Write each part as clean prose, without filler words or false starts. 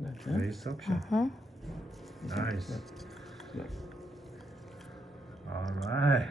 Very suction. Nice. All right.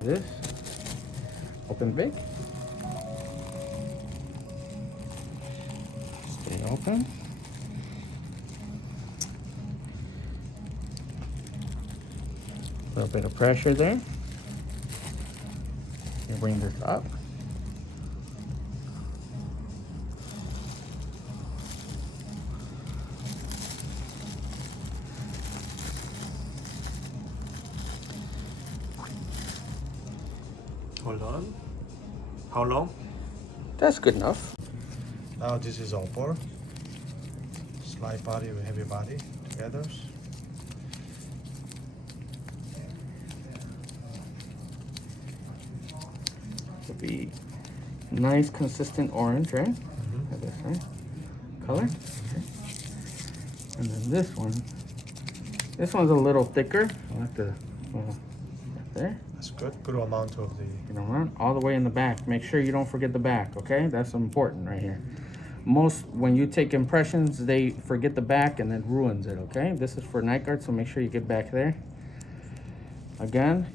This open big. Stay open. A little bit of pressure there. You bring this up. Hold on. How long? That's good enough. Now this is upper. Light body with heavy body together. It'll be nice, consistent orange, right? Like this, right? Color. Okay. And then this one's a little thicker. I like the right there. That's good. Good amount of the. You know what? All the way in the back. Make sure you don't forget the back, okay? That's important right here. Most, when you take impressions, they forget the back and it ruins it, okay? This is for night guard, so make sure you get back there. Again.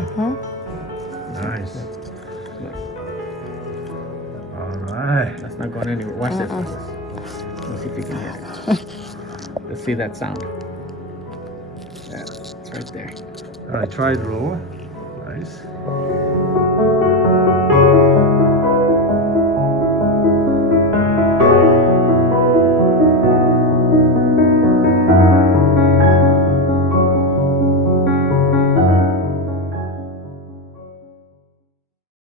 Nice. Look, All right. that's not going anywhere. Watch this. Watch this. Let's see if you can hear it. Let's see that sound. Yeah, it's right there. All right, try it raw. Nice.